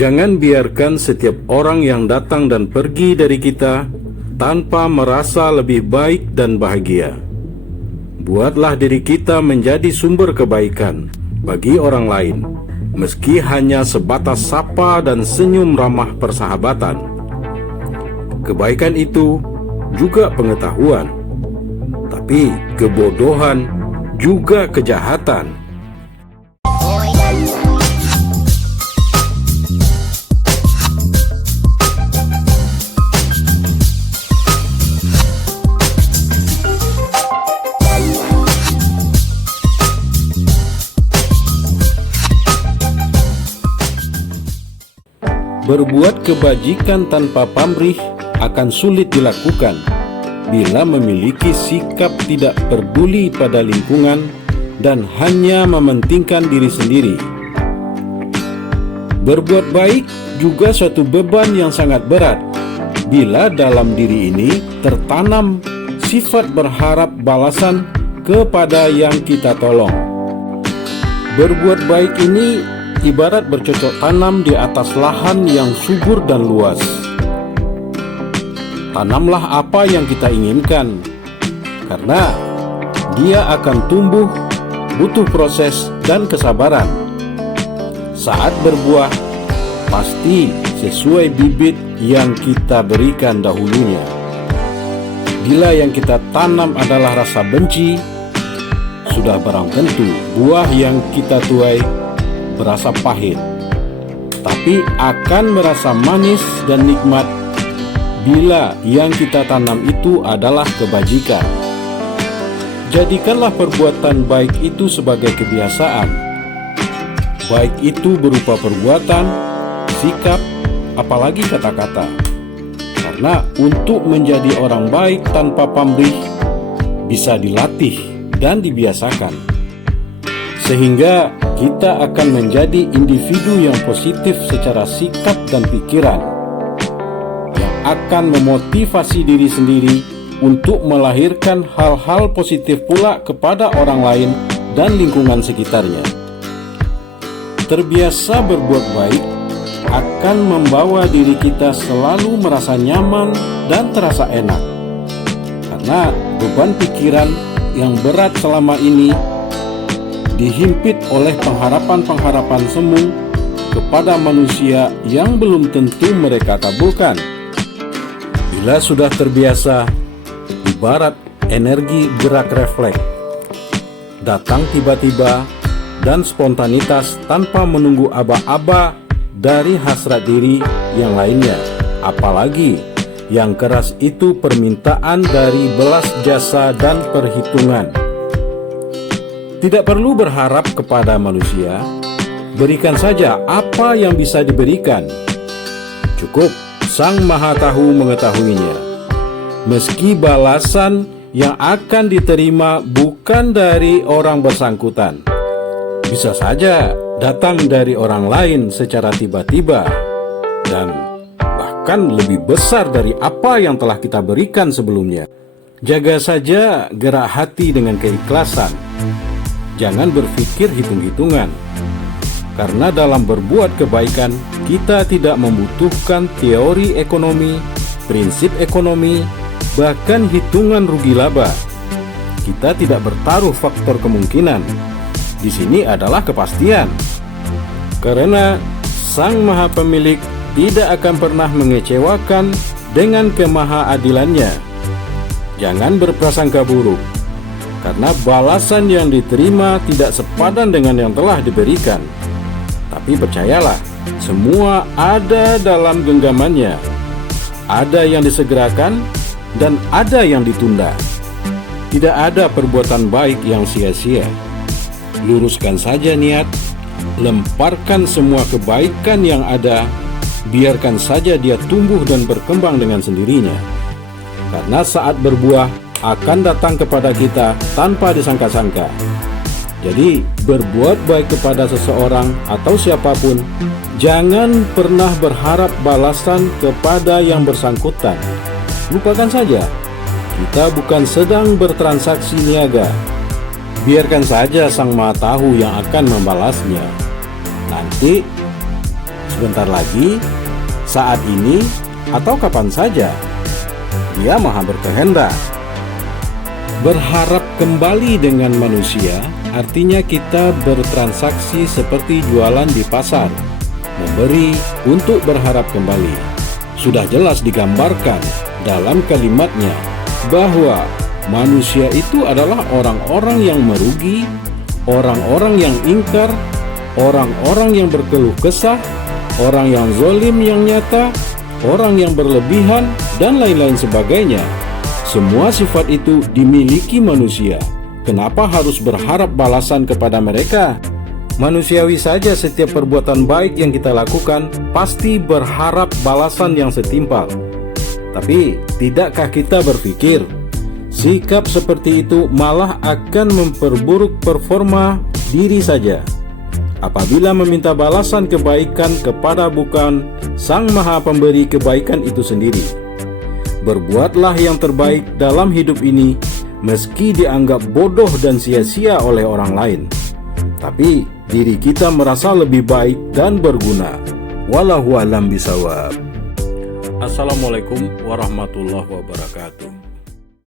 Jangan biarkan setiap orang yang datang dan pergi dari kita tanpa merasa lebih baik dan bahagia. Buatlah diri kita menjadi sumber kebaikan bagi orang lain, meski hanya sebatas sapa dan senyum ramah persahabatan. Kebaikan itu juga pengetahuan, tapi kebodohan juga kejahatan. Berbuat kebajikan tanpa pamrih akan sulit dilakukan bila memiliki sikap tidak peduli pada lingkungan dan hanya mementingkan diri sendiri. Berbuat baik juga suatu beban yang sangat berat bila dalam diri ini tertanam sifat berharap balasan kepada yang kita tolong. Berbuat baik ini ibarat bercocok tanam di atas lahan yang subur dan luas. Tanamlah apa yang kita inginkan, karena dia akan tumbuh butuh proses dan kesabaran. Saat berbuah, pasti sesuai bibit yang kita berikan dahulunya. Bila yang kita tanam adalah rasa benci, sudah barang tentu buah yang kita tuai berasa pahit, tapi akan merasa manis dan nikmat bila yang kita tanam itu adalah kebajikan. Jadikanlah perbuatan baik itu sebagai kebiasaan, baik itu berupa perbuatan, sikap, apalagi kata-kata. Karena untuk menjadi orang baik tanpa pamrih bisa dilatih dan dibiasakan, sehingga kita akan menjadi individu yang positif secara sikap dan pikiran, yang akan memotivasi diri sendiri untuk melahirkan hal-hal positif pula kepada orang lain dan lingkungan sekitarnya. Terbiasa berbuat baik akan membawa diri kita selalu merasa nyaman dan terasa enak, karena beban pikiran yang berat selama ini dihimpit oleh pengharapan-pengharapan semu kepada manusia yang belum tentu mereka kabulkan. Bila sudah terbiasa, ibarat energi gerak refleks, datang tiba-tiba dan spontanitas tanpa menunggu aba-aba dari hasrat diri yang lainnya. Apalagi yang keras itu permintaan dari belas jasa dan perhitungan. Tidak perlu berharap kepada manusia, berikan saja apa yang bisa diberikan. Cukup Sang Maha Tahu mengetahuinya. Meski balasan yang akan diterima bukan dari orang bersangkutan, bisa saja datang dari orang lain secara tiba-tiba dan bahkan lebih besar dari apa yang telah kita berikan sebelumnya. Jaga saja gerak hati dengan keikhlasan. Jangan berpikir hitung-hitungan, karena dalam berbuat kebaikan kita tidak membutuhkan teori ekonomi, prinsip ekonomi, bahkan hitungan rugi laba. Kita tidak bertaruh faktor kemungkinan. Di sini adalah kepastian, karena Sang Maha Pemilik tidak akan pernah mengecewakan dengan kemahaadilannya. Jangan berprasangka buruk, karena balasan yang diterima tidak sepadan dengan yang telah diberikan. Tapi percayalah, semua ada dalam genggamannya. Ada yang disegerakan dan ada yang ditunda. Tidak ada perbuatan baik yang sia-sia. Luruskan saja niat, lemparkan semua kebaikan yang ada, biarkan saja dia tumbuh dan berkembang dengan sendirinya. Karena saat berbuah akan datang kepada kita tanpa disangka-sangka. Jadi, berbuat baik kepada seseorang atau siapapun, jangan pernah berharap balasan kepada yang bersangkutan. Lupakan saja, kita bukan sedang bertransaksi niaga. Biarkan saja Sang Maha Tahu yang akan membalasnya. Nanti sebentar lagi, saat ini, atau kapan saja. Dia Maha berkehendak. Berharap kembali dengan manusia artinya kita bertransaksi seperti jualan di pasar, memberi untuk berharap kembali. Sudah jelas digambarkan dalam kalimatnya bahwa manusia itu adalah orang-orang yang merugi, orang-orang yang ingkar, orang-orang yang berkeluh kesah, orang yang zalim yang nyata, orang yang berlebihan, dan lain-lain sebagainya. Semua sifat itu dimiliki manusia. Kenapa harus berharap balasan kepada mereka? Manusiawi saja setiap perbuatan baik yang kita lakukan pasti berharap balasan yang setimpal. Tapi, tidakkah kita berpikir, sikap seperti itu malah akan memperburuk performa diri saja? Apabila meminta balasan kebaikan kepada bukan Sang Maha Pemberi kebaikan itu sendiri. Berbuatlah yang terbaik dalam hidup ini, meski dianggap bodoh dan sia-sia oleh orang lain. Tapi diri kita merasa lebih baik dan berguna. Wallahu a'lam bishawab. Assalamualaikum warahmatullahi wabarakatuh.